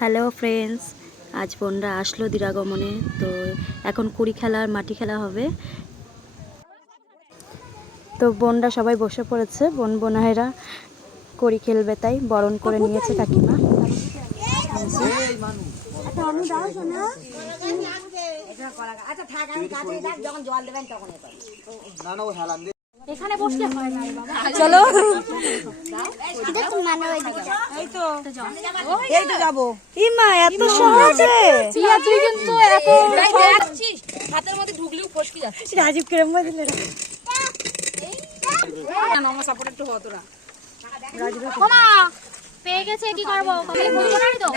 Hello friends, আজ বোনরা আসলো দিরাগমনে। তো এখন কুড়ি খেলা আর মাটি খেলা হবে। তো বোনরা সবাই বসে পড়েছে, বোনাহেরা কড়ি খেলবে তাই বরণ করে নিয়েছে কাকিমা। এখানে বসতে হয় না বাবা। চলো এই তো যাবো। ইমা এত সহজে টিয়া তুই কিন্তু এত যাচ্ছিস হাতের মধ্যে ঢুকলেও ফসকে যাচ্ছে। রাজীব কেরম দিলে আমার সাপোর্ট একটু হতো না। ওমা পেয়ে গেছে, কি করব? কবে বলবো না তো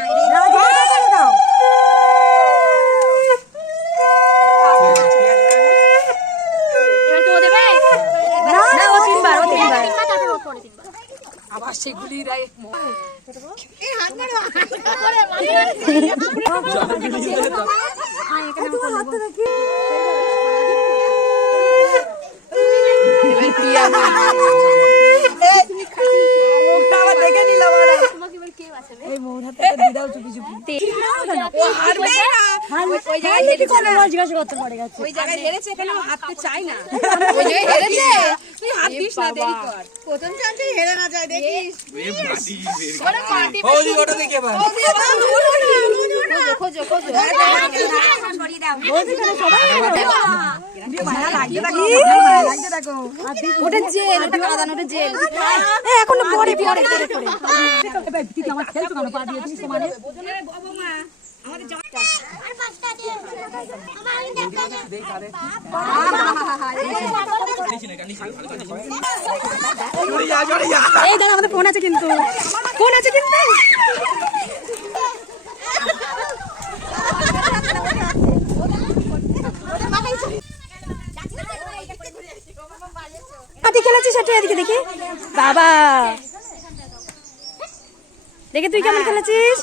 এবার তো দেবে না, ও তিনবার তারপর ও করে তিনবার আবার সেগুলি রাই ওই জায়গায় হেরেছে, এখানে হাততে চাই না। ওই জায়গায় হেরেছে, তুই হাত দিস না, দেরি কর। প্রথম চান্সে হেরে না যায়, দেখিস। খোঁজো খোঁজো ওটা জেল, ওটা কাদান, ওটা জেল। এখনো পরে পরে পরে পরে এই দাঁড়া, আমাদের ফোন আছে কিন্তু, ফোন আছে কিন্তু। হাতি খেলেছিস সেটা এদিকে দেখি। বাবা দেখে তুই কেমন খেলেছিস।